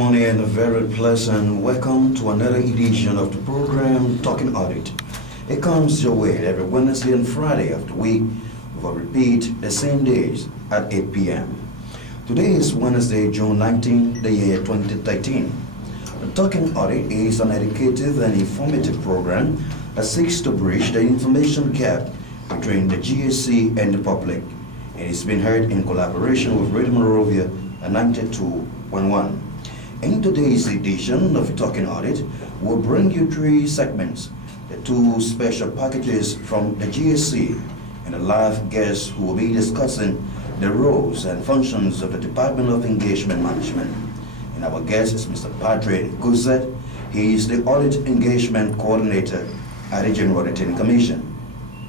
morning and a very pleasant welcome to another edition of the program Talking Audit. It comes your way every Wednesday and Friday of the week with a repeat the same days at 8 p.m. Today is Wednesday, June 19, the year 2013. The Talking Audit is an educative and informative program that seeks to bridge the information gap between the GSC and the public. It is being heard in collaboration with Radio Monrovia at 92.1. In today's edition of Talking Audit, we'll bring you three segments, the two special packages from the GSC, and a live guest who will be discussing the roles and functions of the Department of Engagement Management. And our guest is Mr. Patrick Guzet. He is the Audit Engagement Coordinator at the General Auditing Commission.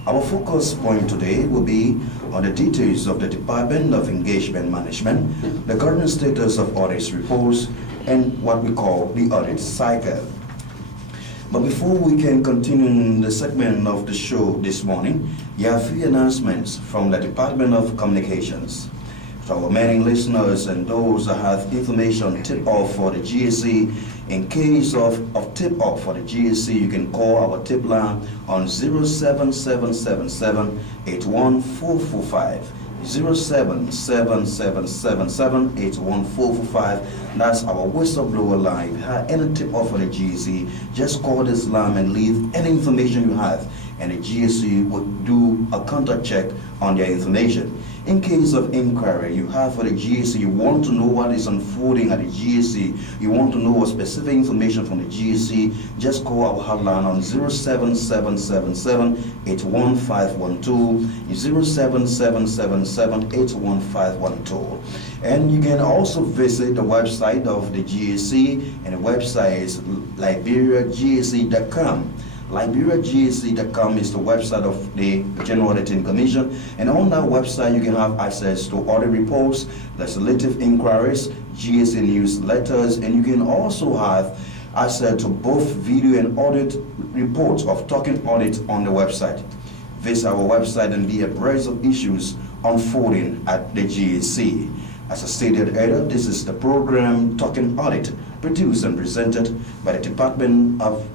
Our focus point today will be on the details of the Department of Engagement Management, the current status of audit reports, and what we call the audit cycle. But before we can continue the segment of the show this morning, there are a few announcements from the Department of Communications. To our many listeners and those that have information tip-off for the GSC, in case of tip-off for the GSC, you can call our tip line on 07777 81445. 07777 That's our whistleblower line. If you have any tip-off for the GSC, just call this line and leave any information you have, and the GSC will do a contact check on your information. In case of inquiry you have for the GSC, you want to know what is unfolding at the GSC, you want to know specific information from the GSC, just call our hotline on 07777 81512, 07777 81512. And you can also visit the website of the GSC, and the website is liberiagsc.com. LiberiaGSC.com is the website of the General Auditing Commission, and on that website you can have access to audit reports, legislative inquiries, GSC newsletters, and you can also have access to both video and audit reports of Talking Audit on the website. Visit our website and be abreast of issues unfolding at the GSC. As I stated earlier, this is the program Talking Audit, produced and presented by the Department of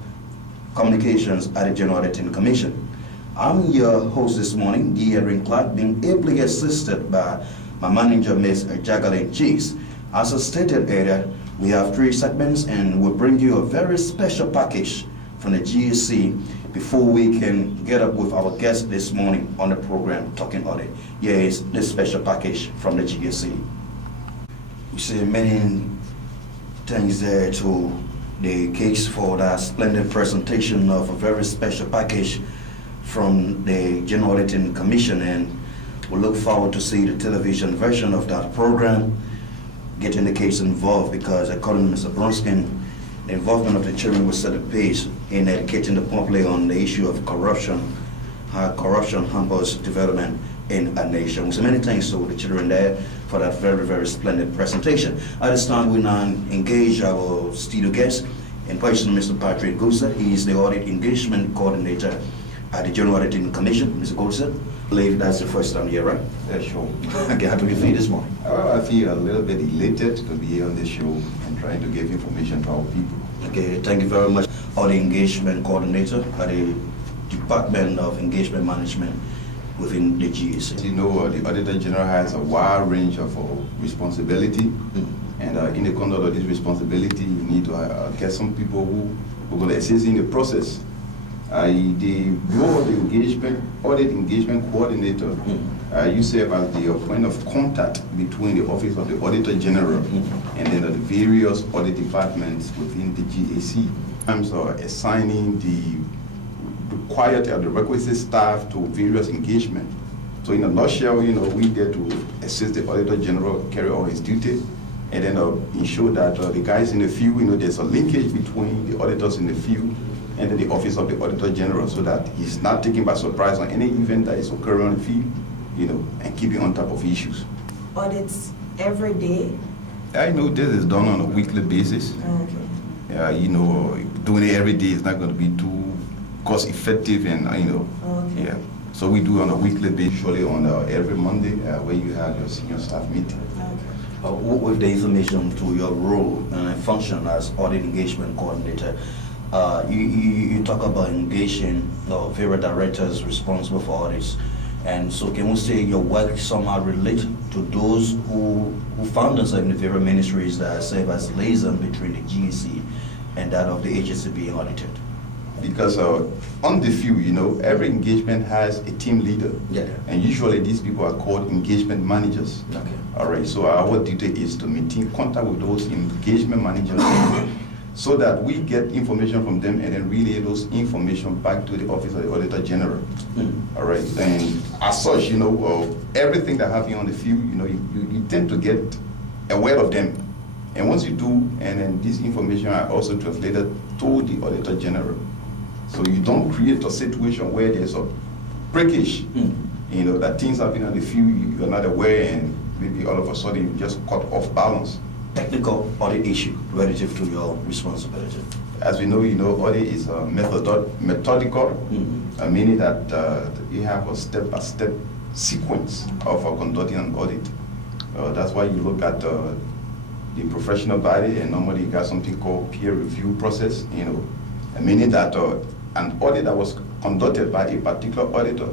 Communications at the General Auditing Commission. I'm your host this morning, D. Edwin Clark, being ably assisted by my manager, Ms. Jacqueline Cheese. As I stated earlier, we have three segments and we'll bring you a very special package from the GSC before we can get up with our guest this morning on the program Talking Audit. Here is this special package from the GSC. We say many thanks there to the case for that splendid presentation of a very special package from the General Auditing Commission, and we look forward to see the television version of that program, getting the case involved, because according to Mr. Bronskin, the involvement of the children will set the pace in educating the public on the issue of corruption, how corruption hampers development in a nation. So many thanks to the children there for that very, very splendid presentation. At this time, we now engage our studio guest, in person Mr. Patrick Guzet. He is the Audit Engagement Coordinator at the General Auditing Commission. Mr. Guzet, I believe that's the first time here, right? Yeah, sure. Okay, how do you feel this morning? I feel a little bit elated to be here on this show and trying to give information to our people. Okay, thank you very much. Audit Engagement Coordinator at the Department of Engagement Management within the GSC. You know, the Auditor General has a wide range of responsibility, and in the conduct of this responsibility, you need to get some people who are going to assist in the process. The role of the Audit Engagement Coordinator, you serve as the point of contact between the Office of the Auditor General and then the various audit departments within the GSC. In terms of assigning the requisite staff to various engagement. So in a nutshell, we there to assist the Auditor General carry out his duty, and then ensure that the guys in the field, there's a linkage between the auditors in the field and then the Office of the Auditor General, so that he's not taken by surprise on any event that is occurring on the field, and keeping on top of issues. Audits every day? I know this is done on a weekly basis. Okay. Doing it every day is not going to be too cost effective, and Okay. yeah. So we do on a weekly basis, usually on every Monday, where you have your senior staff meeting. Okay. With the information to your role and function as audit engagement coordinator, you talk about engaging various directors responsible for audits. And so can we say your work somehow relate to those who found themselves in the various ministries that serve as liaison between the GEC and that of the agency being audited? Because on the field, every engagement has a team leader. Yeah. And usually these people are called engagement managers. Okay. All right, so our duty is to maintain contact with those engagement managers so that we get information from them and then relay those information back to the Office of the Auditor General. All right, and as such, everything that happens on the field, you tend to get aware of them. And once you do, and then this information are also translated to the Auditor General. So you don't create a situation where there's a breakage, that things happen on the field, you're not aware, and maybe all of a sudden you just cut off balance. Technical audit issue relative to your responsibility. As we know, audit is methodical, meaning that you have a step-by-step sequence of conducting an audit. That's why you look at the professional body, and normally you got something called peer review process, meaning that an audit that was conducted by a particular auditor,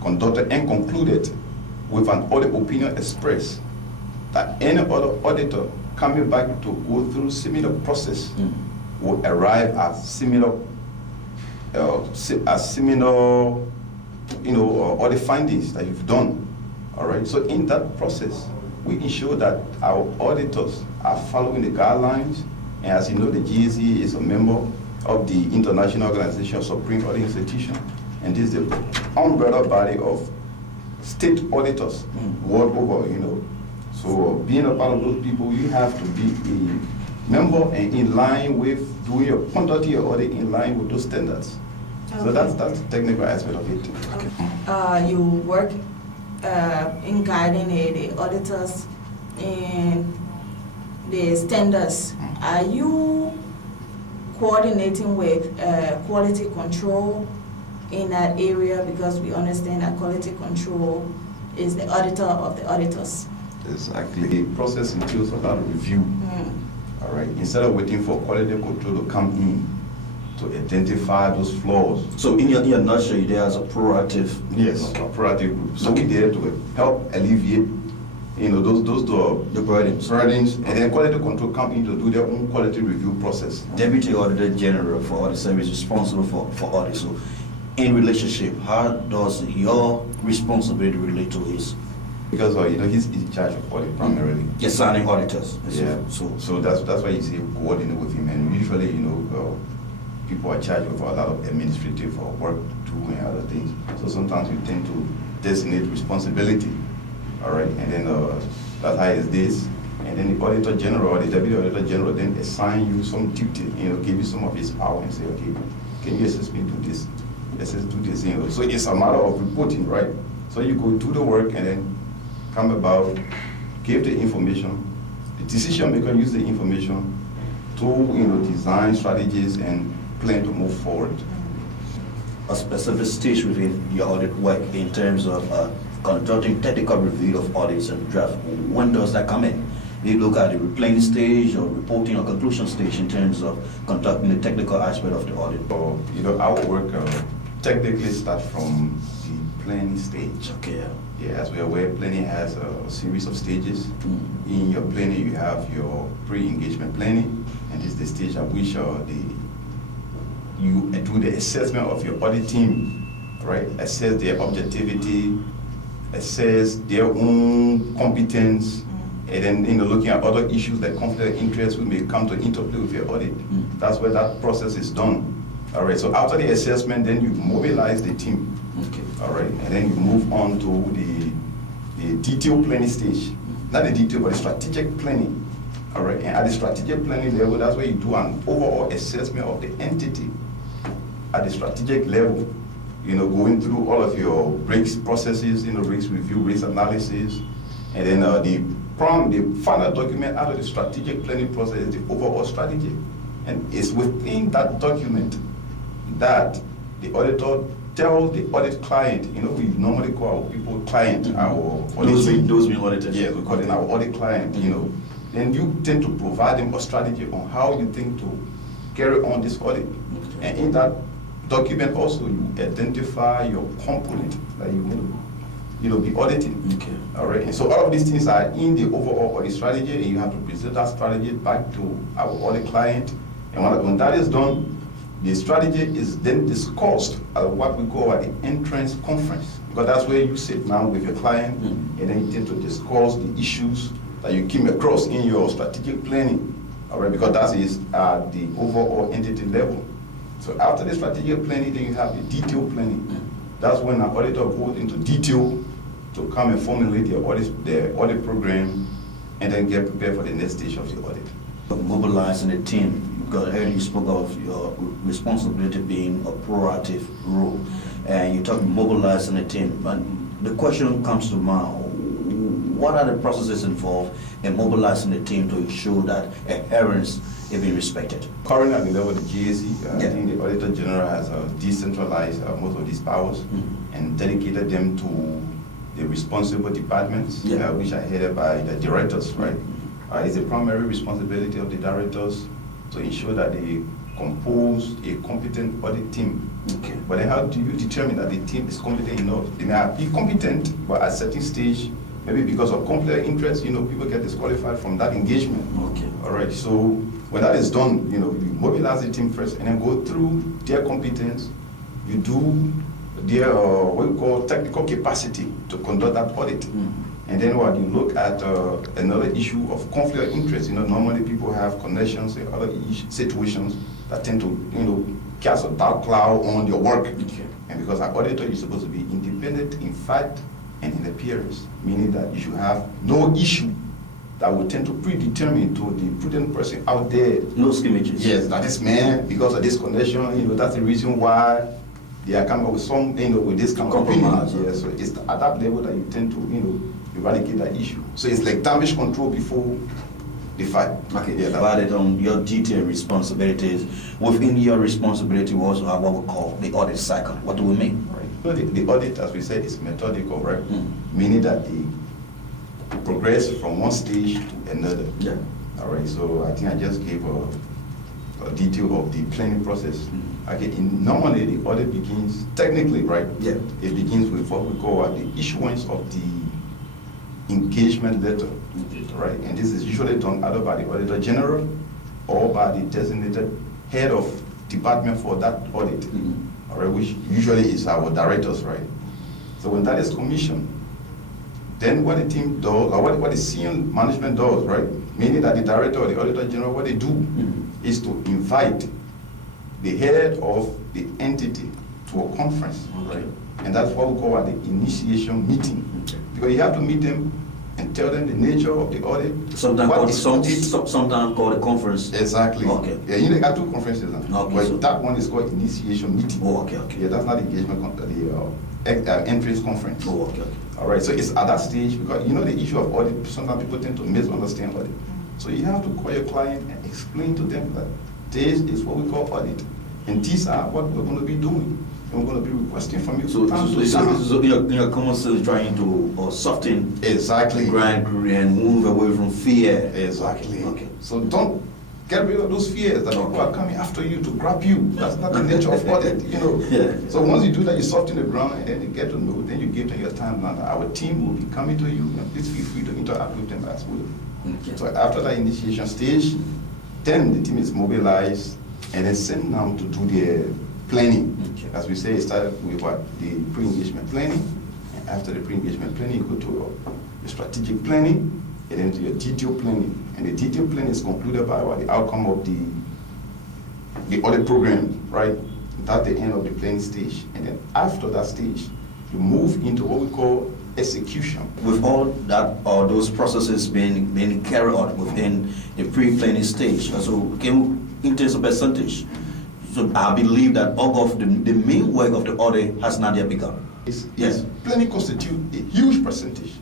conducted and concluded with an audit opinion expressed, that any other auditor coming back to go through similar process will arrive at similar audit findings that you've done. All right. So in that process, we ensure that our auditors are following the guidelines. And as you know, the GEC is a member of the International Organization of Supreme Audit Institutions, and this is the umbrella body of state auditors world over. So being a part of those people, you have to be a member and in line with conducting your audit in line with those standards. Okay. So that's the technical aspect of it. You work in guiding the auditors in the standards. Are you coordinating with quality control in that area? Because we understand that quality control is the auditor of the auditors. Exactly. The process entails a lot of review. All right. Instead of waiting for quality control to come in to identify those flaws. So in your nutshell, you're there as a proactive. Yes, a proactive group. So we're there to help alleviate, those the burdens, and then quality control come in to do their own quality review process. Deputy Auditor General for Audit Service responsible for audit. So in relationship, how does your responsibility relate to his? Because he's in charge of audit primarily. Assigning auditors. Yeah. So that's why you see coordinate with him, and usually people are charged with a lot of administrative work too and other things. So sometimes we tend to designate responsibility. All right, and then that's how it is. And then the Auditor General, the Deputy Auditor General, then assign you some duty, give you some of his power and say, okay, can you assist me do this? Assist do this. So it's a matter of reporting, right? So you go do the work and then come about, give the information. The decision maker use the information to design strategies and plan to move forward. A specific stage within your audit work in terms of conducting technical review of audits and draft. When does that come in? Do you look at the planning stage or reporting or conclusion stage in terms of conducting the technical aspect of the audit? Our work technically starts from the planning stage. Okay. Yeah, as we are aware, planning has a series of stages. In your planning, you have your pre-engagement planning, and this is the stage at which you do the assessment of your audit team, right? Assess their objectivity, assess their own competence, and then looking at other issues like conflict of interest which may come to interplay with your audit. That's where that process is done. All right, so after the assessment, then you mobilize the team. Okay. All right, and then you move on to the detailed planning stage. Not the detail, but the strategic planning. All right, and at the strategic planning level, that's where you do an overall assessment of the entity. At the strategic level, going through all of your risk processes, risk review, risk analysis, and then the final document out of the strategic planning process is the overall strategy. And it's within that document that the auditor tell the audit client, we normally call our people client, our audit team. Those being audited. Yes, we call them our audit client, Then you tend to provide them a strategy on how you think to carry on this audit. And in that document also, you identify your component that you're going to be auditing. Okay. All right. And so all of these things are in the overall audit strategy, and you have to present that strategy back to our audit client. And when that is done, the strategy is then discussed at what we call the entrance conference, because that's where you sit down with your client, and then you tend to discuss the issues that you came across in your strategic planning. All right, because that is at the overall entity level. So after the strategic planning, then you have the detailed planning. That's when an auditor goes into detail to come and formulate the audit program, and then get prepared for the next stage of the audit. Mobilizing a team, because earlier you spoke of your responsibility being a proactive role, and you talk mobilizing a team. And the question comes to mind: what are the processes involved in mobilizing a team to ensure that adherence is being respected? Currently at the level of the GSE, I think the Auditor General has decentralized most of these powers and dedicated them to the responsible departments, which are headed by the directors, right? It's a primary responsibility of the directors to ensure that they compose a competent audit team. Okay. But then how do you determine that the team is competent enough? They may be competent, but at a certain stage, maybe because of conflict of interest, people get disqualified from that engagement. Okay. All right, so when that is done, you mobilize the team first and then go through their competence. You do their, what we call technical capacity to conduct that audit. And then what you look at another issue of conflict of interest. Normally people have connections in other situations that tend to, cast a dark cloud on your work. Okay. And because an auditor is supposed to be independent in fact and in appearance, meaning that you should have no issue that will tend to predetermine to the prudent person out there. No skimmages. Yes, that this man, because of this connection, that's the reason why they are coming up with some, with this kind of compromise. Yes, so it's at that level that you tend to, eradicate that issue. So it's like damage control before the fight. Okay, Yeah, divided on your detailed responsibilities. Within your responsibility, we also have what we call the audit cycle. What do we mean? right. So the audit, as we said, is methodical, right? Meaning that they progress from one stage to another. Yeah. All right, so I think I just gave a detail of the planning process. Okay, normally the audit begins, technically, right? Yeah. It begins with what we call the issuance of the engagement letter, right? And this is usually done either by the Auditor General or by the designated head of department for that audit, all right, which usually is our directors, right? So when that is commissioned, then what the team does, or what the senior management does, right? Meaning that the director or the Auditor General, what they do is to invite the head of the entity to a conference, right? And that's what we call the initiation meeting. Because you have to meet them and tell them the nature of the audit. Sometimes what sometimes called a conference. Exactly. Okay. Yeah, you got two conferences now. Okay, But so that one is called initiation meeting. Oh, okay. Yeah, that's not engagement, the entrance conference. Oh, okay. All right, so it's at that stage, because the issue of audit, sometimes people tend to misunderstand audit. So you have to call your client and explain to them that this is what we call audit, and these are what we're going to be doing, and we're going to be requesting from you. So your common sense is trying to soften Exactly. grind and move away from fear. Exactly. Okay. So don't get rid of those fears that people are coming after you to grab you. That's not the nature of audit, Yeah. So once you do that, you soften the ground, and then you get to know, then you give them your timeline. Our team will be coming to you, and please feel free to interact with them as well. Okay. So after that initiation stage, then the team is mobilized and then sent down to do their planning. Okay. As we say, it started with what? The pre-engagement planning. And after the pre-engagement planning, you go to the strategic planning, and then to your detailed planning. And the detailed plan is concluded by what? The outcome of the audit program, right? That's the end of the planning stage. And then after that stage, you move into what we call execution. With all that, all those processes being carried out within the pre-planning stage, so in terms of percentage, so I believe that all of the main work of the audit has not yet begun. Yes, planning constitutes a huge percentage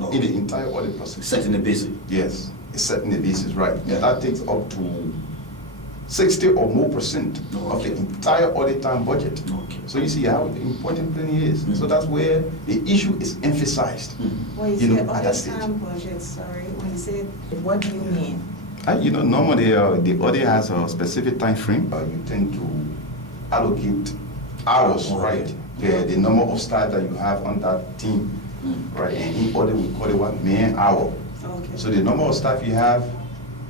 Okay. in the entire audit process. Setting the basic. Yes, it's setting the basis, right. Yeah. And that takes up to 60 or more percent of the entire audit time budget. Okay. So you see how important planning is. So that's where the issue is emphasized. When you You say know, at that audit stage. time budget, sorry, when you say, what do you mean? You know, normally the audit has a specific time frame. You tend to allocate hours, Okay. right? The number of staff that you have on that team, right? And in audit, we call it what? Man hour. Okay. So the number of staff you have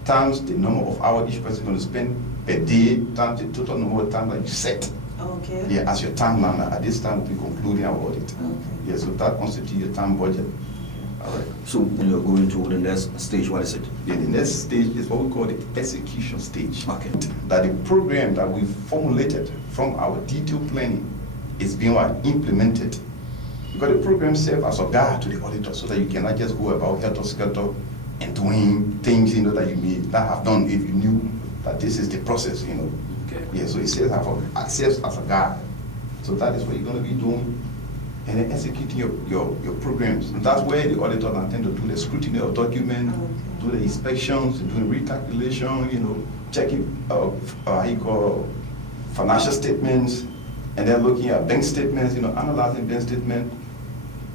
times the number of hours each person is going to spend per day times the total number of time that you set. Okay. Yeah, as your timeline. At this time, we concluding our audit. Okay. Yeah, so that constitutes your time budget. All right. So when you're going to the next stage, what is it? Yeah, the next stage is what we call the execution stage. Okay. That the program that we formulated from our detailed planning is being implemented. Because the program serves as a guide to the auditor so that you cannot just go about helter-skelter and doing things, you know, that you may not have done if you knew that this is the process, you know. Okay. Yeah, so it serves as a guide. So that is what you're going to be doing, and then executing your programs. And that's where the auditor tend to do the scrutiny of documents, Okay. do the inspections, doing recalculation, you know, checking financial statements, and then looking at bank statements, you know, analyzing bank statements,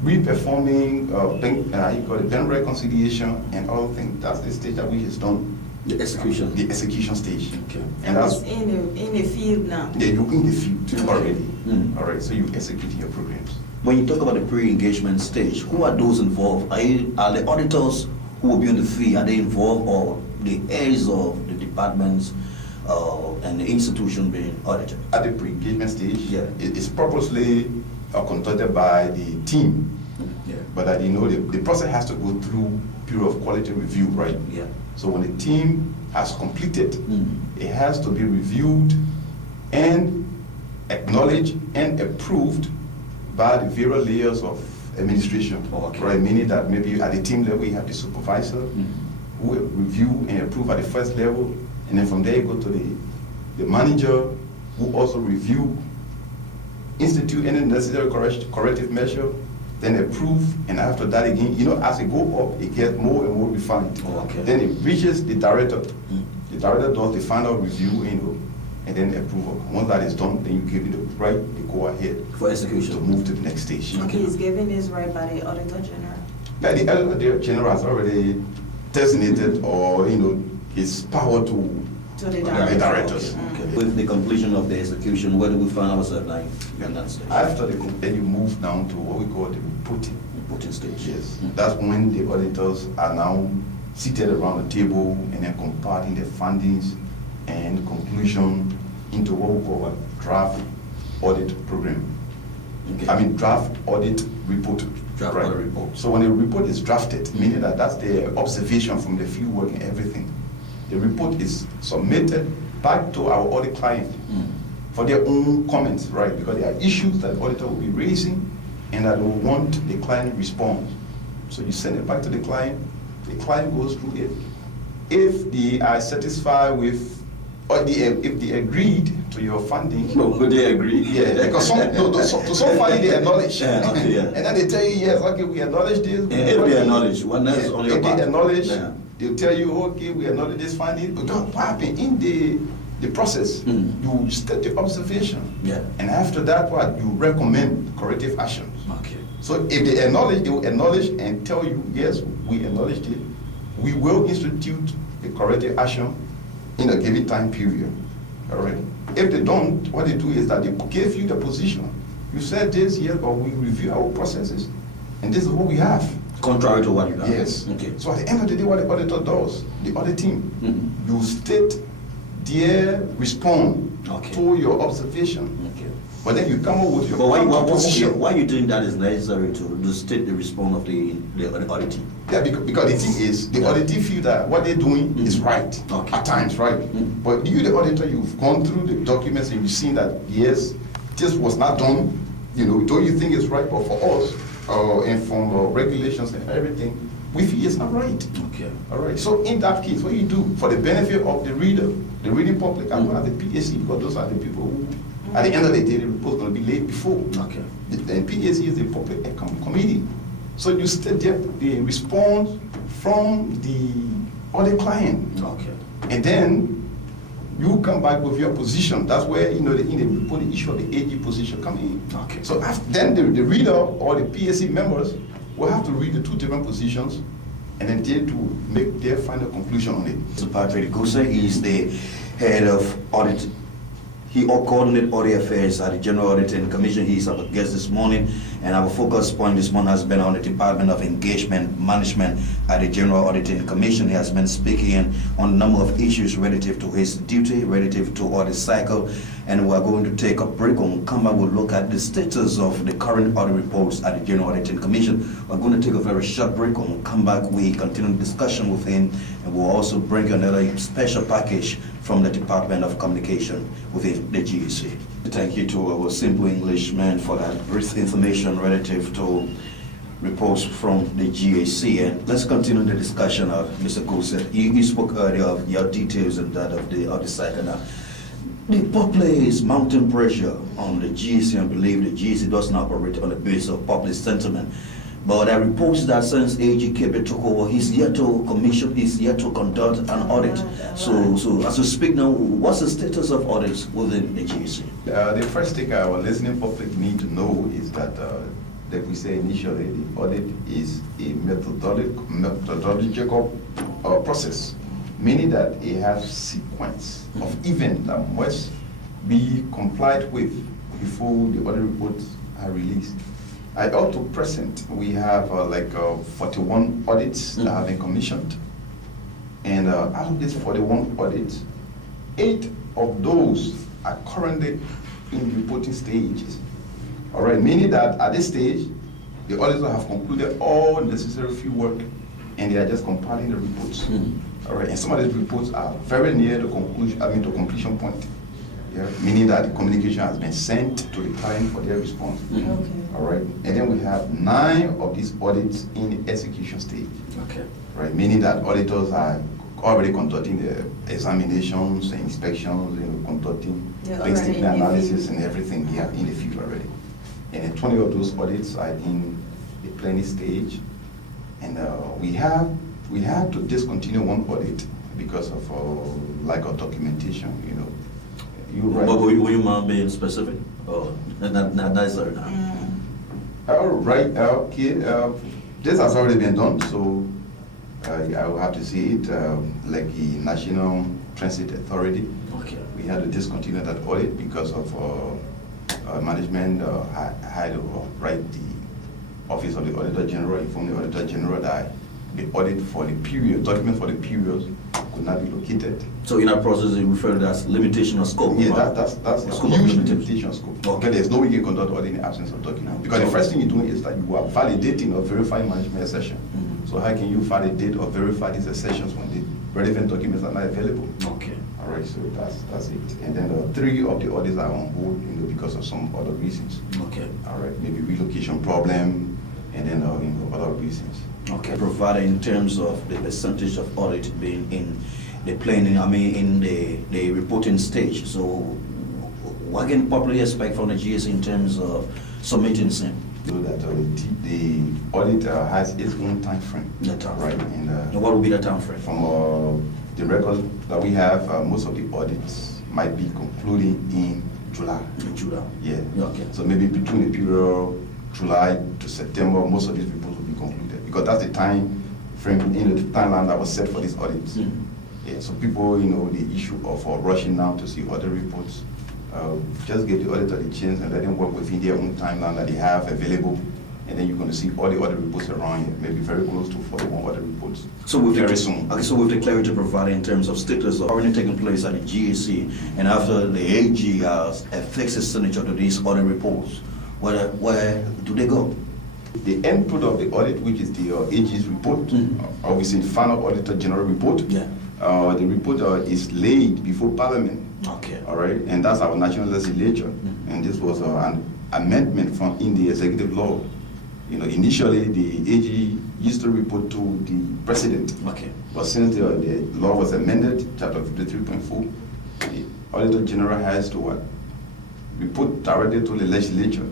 reperforming bank reconciliation and all things. That's the stage that we has done. The execution. The execution stage. Okay. And And that's it's in the field now. yeah, you're in the field already. Mm. All right, so you executing your programs. When you talk about the pre-engagement stage, who are those involved? Are the auditors who will be on the field, are they involved, or the heads of the departments and the institution being audited? At the pre-engagement stage, Yeah. it's purposely conducted by the team. Yeah. But that, you know, the process has to go through period of quality review, right? Yeah. So when the team has completed, Mm. it has to be reviewed and acknowledged and approved by the various layers of administration. Okay. Right, meaning that maybe at the team level, you have the supervisor who will review and approve at the first level, and then from there you go to the manager who also review, institute any necessary corrective measure, then approve, and after that again, you know, as it go up, it gets more and more refined. Okay. Then it reaches the director. Mm. The director does the final review, you know, and then approval. Once that is done, then you give it the right, the go ahead For to execution. move to the next stage. Okay, he's given this right by the Auditor General. Now, the auditor general has already designated or, you know, his power to To the the director. directors. Okay. With the completion of the execution, where do we find ourselves now in that stage? After then you move down to what we call the reporting. Reporting stage. Yes, Mm. that's when the auditors are now seated around the table and then compiling the findings and conclusion into what we call a draft audit program. Okay. I mean, draft audit report. Draft right? audit report. So when the report is drafted, meaning that that's the observation from the field work and everything, the report is submitted back to our audit client Mm. for their own comments, right? Because there are issues that the auditor will be raising and that will want the client to respond. So you send it back to the client goes through it. If they are satisfied with, or if they agreed to your funding, No, but they agree. yeah, because some funding they acknowledge. Yeah, okay, yeah. And then they tell you, yes, okay, we acknowledge this. And if they acknowledge, what else on your If part? they acknowledge, Yeah. they'll tell you, okay, we acknowledge this finding. But what happened in the process? Mm. You state the observation. Yeah. And after that, what you recommend corrective actions. Okay. So if they acknowledge, they will acknowledge and tell you, yes, we acknowledged it. We will institute the corrective action in a given time period. All right. If they don't, what they do is that they give you the position. You said this, yes, but we review our processes, and this is what we have. Contrary to what you have. Yes. Okay. So at the end of the day, what the auditor does, the audit team, Mhm. you state their response Okay. to your observation. Okay. But then you come up with your But position. why you think that is necessary to state the response of the audit team? Yeah, because the thing is, the Yeah. auditor feel that what they're doing is right Okay. at times, right? But you, the auditor, you've gone through the documents and you've seen that yes, this was not done. You know, don't you think it's right? But for us, and from regulations and everything, we feel it's not right. Okay. All right. So in that case, what you do for the benefit of the reader, the reading public, as well as the PAC, because those are the people who, at the end of the day, the report is going to be laid before. Okay. The PAC is the public committee. So you state the response from the audit client. Okay. And then you come back with your position. That's where, in the report, the issue of the AG position come in. Okay. So then the reader or the PSC members will have to read the two different positions and then dare to make their final conclusion on it. Mr. Patrick Guse, he is the head of audit. He coordinates audit affairs at the General Auditing Commission. He is our guest this morning, and our focus point this morning has been on the Department of Engagement Management at the General Auditing Commission. He has been speaking on a number of issues relative to his duty, relative to audit cycle, and we are going to take a break. When we come back, we'll look at the status of the current audit reports at the General Auditing Commission. We're going to take a very short break. When we come back, we continue the discussion with him, and we'll also bring another special package from the Department of Communication within the GEC. Thank you to our simple Englishman for that brief information relative to reports from the GAC. And let's continue the discussion of Mr. Guse. You spoke earlier of your details and that of the cycle. Now, the popular is mounting pressure on the GAC and believe the GAC doesn't operate on the basis of public sentiment. But there are reports that since AG Kebe took over, he's yet to conduct an audit. So as we speak now, what's the status of audits within the GAC? The first thing our listening public need to know is that we say initially, the audit is a methodological process, meaning that it has sequence of events that must be complied with before the audit reports are released. Up to present, we have 41 audits that have been commissioned. And out of these 41 audits, 8 of those are currently in reporting stages. All right, meaning that at this stage, the auditors have concluded all necessary field work and they are just compiling the reports. All right, and some of these reports are very near the conclusion, to completion point. Yeah, meaning that the communication has been sent to the client for their response. Okay. All right, and then we have 9 of these audits in the execution stage. Okay. Right, meaning that auditors are already conducting the examinations, the inspections, conducting bank statement analysis and everything here in the field already. And then 20 of those audits are in the planning stage, and we have to discontinue one audit because of lack of documentation. But will you mind being specific? Oh, not necessary now. All right, okay. This has already been done, so I will have to see it, like the National Transit Authority. Okay. We had to discontinue that audit because of management had to write the Office of the Auditor General, inform the Auditor General that the audit for the period, document for the period could not be located. So in that process, you refer to that as limitation of scope? Yeah, that's a Scope of huge limitation. limitation of scope. Okay. Okay, there's no way you can conduct audit in the absence of document. Because the first thing you're doing is that you are validating or verifying management accession. So how can you validate or verify these accessions when the relevant documents are not available? Okay. All right, so that's it. And then 3 of the audits are on hold, because of some other reasons. Okay. All right, maybe relocation problem, and then other reasons. Okay. Provided in terms of the percentage of audit being in the planning, in the reporting stage. So what can probably expect from the GS in terms of submitting SIM? So that the audit has its own time frame. The time Right, frame. and What will be the time frame? from the records that we have, most of the audits might be concluding in July. In July. Yeah. Okay. So maybe between the period July to September, most of these reports will be concluded, because that's the time frame, the timeline that was set for these audits. Yeah, so people, the issue of rushing now to see audit reports, just give the auditor the chance and let them work within their own timeline that they have available, and then you're going to see all the audit reports around here, maybe very close to 41 audit reports. So with very the, soon. Okay, so with the clarity provided in terms of status already taking place at the GAC, and after the AG has affixed his signature to these audit reports, where do they go? The end product of the audit, which is the AG's report, or we say final Auditor General report, Yeah. the report is laid before Parliament. Okay. All right, and that's our national legislature, and this was an amendment from in the executive law. Initially the AG used to report to the president. Okay. But since the law was amended, Chapter 53.4, the Auditor General has to report directly to the legislature,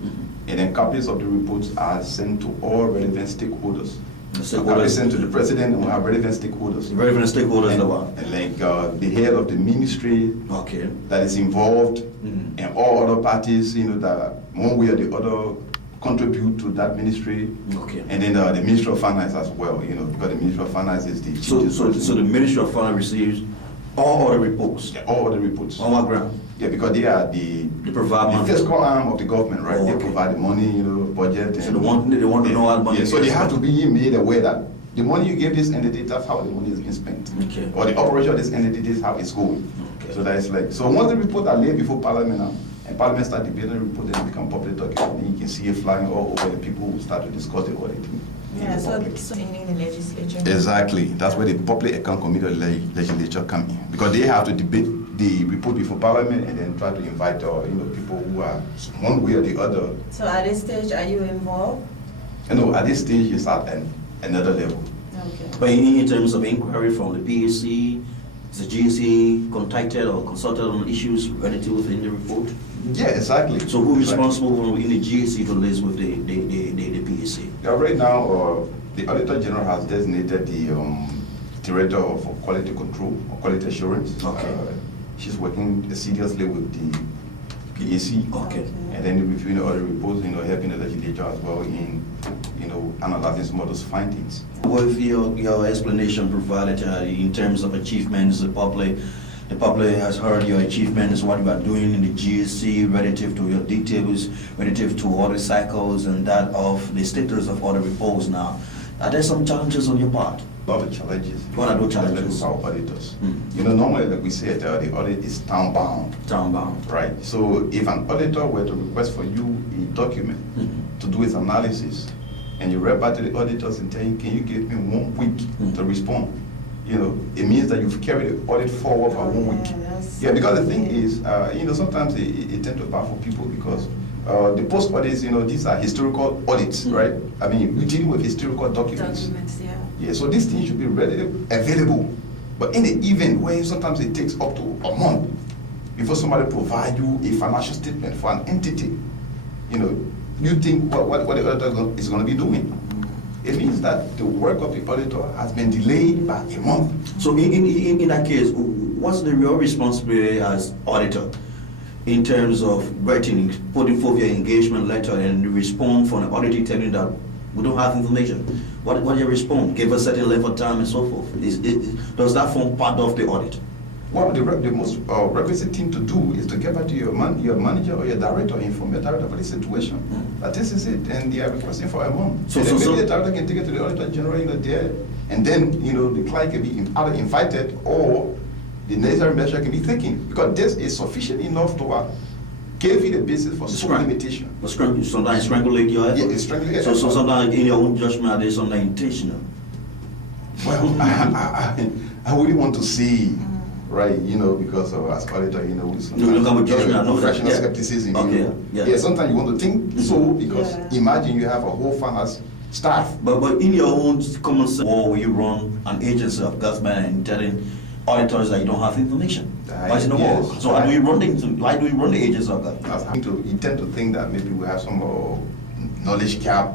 and then copies of the reports are sent to all relevant stakeholders The I stakeholders, listen to the president and we have relevant stakeholders. relevant stakeholders, And, the one. and like the head of the ministry Okay. that is involved, Mhm. and all other parties, that one way or the other contribute to that ministry. Okay. And then the Ministry of Finance as well, because the Ministry of Finance is the So, so the Ministry of Finance receives all other reports Yeah, all other reports. on what ground? Yeah, because they are the They provide money. fiscal arm of the government, right? Oh, They okay. provide the money, budget. So they want to know how the money Yeah, is so they spent. have to be made aware that the money you give this entity, that's how the money is being spent. Okay. Or the operation of this entity, this is how it's going. Okay. So that is like, so once the report are laid before Parliament now, and Parliament start debating the report, then it become public document, and you can see it flying all over, the people who start to discuss the audit. Yeah, so in the legislature. Exactly. That's where the Public Account Committee or legislature come in, because they have to debate the report before Parliament and then try to invite people who are one way or the other. So at this stage, are you involved? At this stage it's at another level. Okay. But in terms of inquiry from the PAC, is the GSA contacted or consulted on issues relative within the report? Yeah, exactly. So who is Exactly. responsible in the GSA to liaise with the PAC? Yeah, right now, the Auditor General has designated the Director of Quality Control or Quality Assurance. Okay. She's working seriously with the PAC. Okay. And then reviewing the audit reports, helping the legislature as well in, analyzing some of those findings. With your explanation provided in terms of achievements, the public has heard your achievements, what you are doing in the GSC relative to your details, relative to audit cycles and that of the status of audit reports now. Are there some challenges on your part? A lot of challenges. What are those challenges? With our auditors. Mm. Normally, like we said, the audit is town-bound. Town-bound. Right. So if an auditor were to request for you a document Mhm. to do its analysis, and you write back to the auditors and tell him, can you give me 1 week Mhm. to respond? It means that you've carried the audit forward for 1 week. that's- Yeah, because the thing is, sometimes it tends to baffle people because the post audits, these are historical audits, Mhm. right? I mean, we're dealing with historical documents. Documents, yeah. Yeah, so these things should be readily available. But in the event where sometimes it takes up to a month before somebody provide you a financial statement for an entity, you think what the auditor is going to be doing. It means that the work of the auditor has been delayed by a month. So in that case, what's the real responsibility as auditor in terms of putting forth your engagement letter and respond from the auditor telling that we don't have information? What do you respond? Give a certain length of time and so forth. Does that form part of the audit? Well, the most requisite thing to do is to get back to your manager or your director, inform your director of the situation. That this is it, and they are requesting for a month. So- and then so- maybe the director can take it to the auditor general there, and then the client can be either invited or the necessary measure can be taken, because this is sufficient enough to give you the basis for some limitation. But sometimes strangulate your effort. Yeah, it's strangulate your So effort. sometimes in your own judgment, there's something intentional. Well, I wouldn't want to see, right, because of as auditor, we You come with judgment, I know that, professional yeah. skepticism. Okay, yeah. Sometimes you want to think so, because Yeah. imagine you have a whole finance staff. But in your own common sense, or will you run an agency of government and telling auditors that you don't have information? Why is it not Yes. work? So why do we run the agency of government? You tend to think that maybe we have some knowledge gap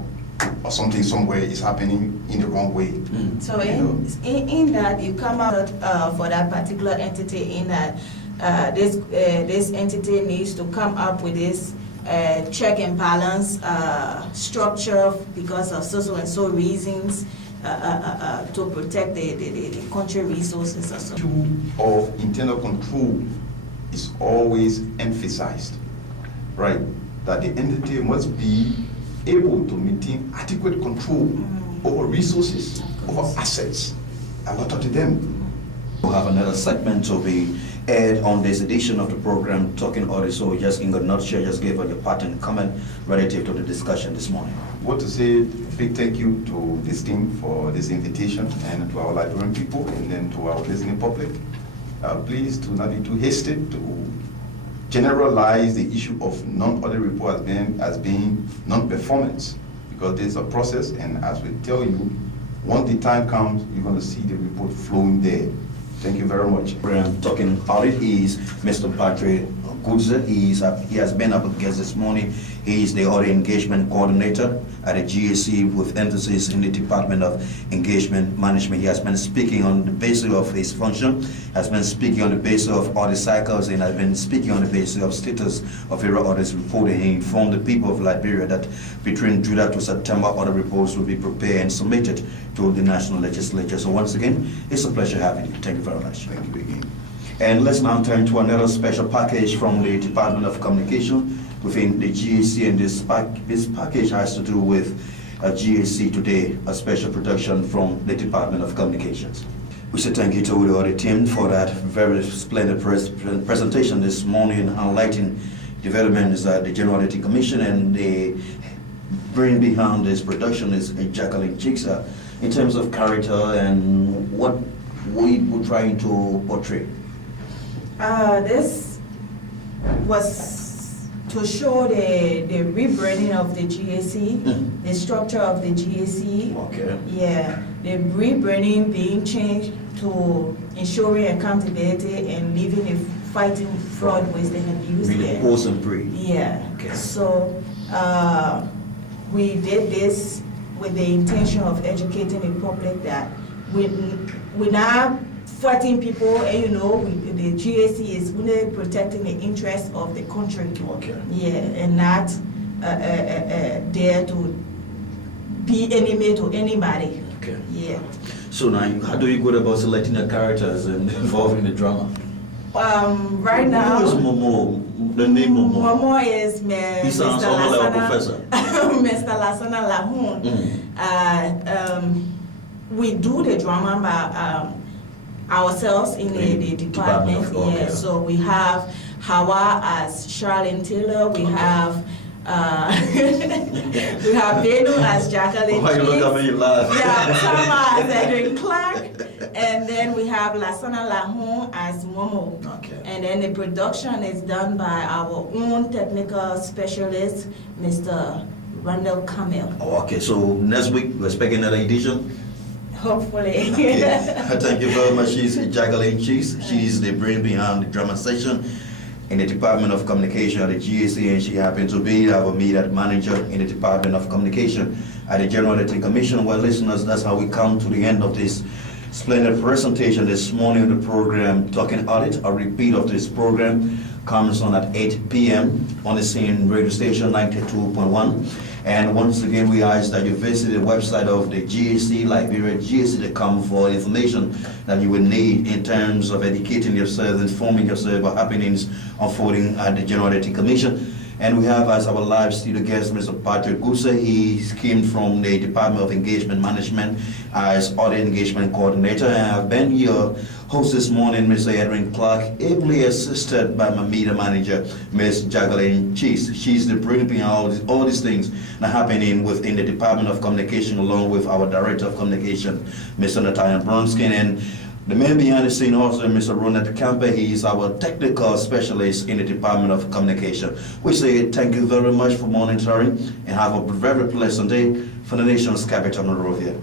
or something somewhere is happening in the wrong way. So You know. in that, you come out for that particular entity in that this entity needs to come up with this check and balance structure because of so and so reasons to protect the country resources or so. Issue of internal control is always emphasized, right? That the entity must be able to maintain adequate control over resources, over assets, allotted to them. We'll have another segment to be aired on this edition of the program, Talking Audit. So just in a nutshell, just give us your part and comment relative to the discussion this morning. Want to say a big thank you to this team for this invitation, and to our Liberian people, and then to our listening public. Please do not be too hasty to generalize the issue of non-audit report as being non-performance, because there's a process, and as we tell you, once the time comes, you're going to see the report flowing there. Thank you very much. Program Talking Audit is Mr. Patrick Gudze. He has been up against this morning. He is the Audio Engagement Coordinator at the GAC with emphasis in the Department of Engagement Management. He has been speaking on the basis of his function, has been speaking on the basis of audit cycles, and has been speaking on the basis of status of various audits reporting. He informed the people of Liberia that between July to September, audit reports will be prepared and submitted to the National Legislature. So once again, it's a pleasure having you. Thank you very much. Thank you again. And let's now turn to another special package from the Department of Communication within the GAC, and this package has to do with GAC Today, a special production from the Department of Communications. We say thank you to the audit team for that very splendid presentation this morning, highlighting developments at the General Auditing Commission, and the brain behind this production is Jacqueline Chiksa in terms of character and what we were trying to portray. This was to show the rebranding of the GAC, the structure of the GAC. Okay. Yeah, the rebranding being changed to ensuring accountability and leaving the fighting fraud, waste, and abuse. Really there. awesome breed. Yeah. Okay. So we did this with the intention of educating the public that we now fighting people, and the GAC is really protecting the interests of the country. Okay. Yeah, and not there to be enemy to anybody. Okay. Yeah. So now, how do you go about selecting the characters and involving the drama? Right now, Who is Momo? The name Momo. Momo is He sounds almost like a professor. Mr. Lassana Lahun. We do the drama by ourselves in the department. Okay. Yeah, so we have Hawa as Charlene Taylor. We have we have Benu as Jacqueline. Why you look at me, you laugh? We have Tama as Edwin Clark, and then we have Lassana Lahun as Momo. Okay. And then the production is done by our own technical specialist, Mr. Randall Camel. Oh, okay, so next week we're expecting another edition. Hopefully. Okay. Thank you very much. She's Jacqueline Cheese. She's the brain behind the drama section in the Department of Communication at the GAC, and she happens to be our media manager in the Department of Communication at the General Auditing Commission. Well, listeners, that's how we come to the end of this splendid presentation this morning of the program, Talking Audit. A repeat of this program comes on at 8 p.m. on the same radio station 92.1. And once again, we ask that you visit the website of the GAC, Liberia, GAC.com, for information that you will need in terms of educating yourself, informing yourself about happenings unfolding at the General Auditing Commission. And we have as our live studio guest, Mr. Patrick Gudze. He came from the Department of Engagement Management as Audit Engagement Coordinator. And I've been your host this morning, Mr. Edwin Clark, ably assisted by my media manager, Ms. Jacqueline Cheese. She's the brain behind all these things that are happening within the Department of Communication, along with our Director of Communication, Mr. Nathaniel Bronskin. And the man behind the scene also, Mr. Ronald Camper. He is our technical specialist in the Department of Communication. We say thank you very much for monitoring, and have a very pleasant day for the nation's capital, Monrovia.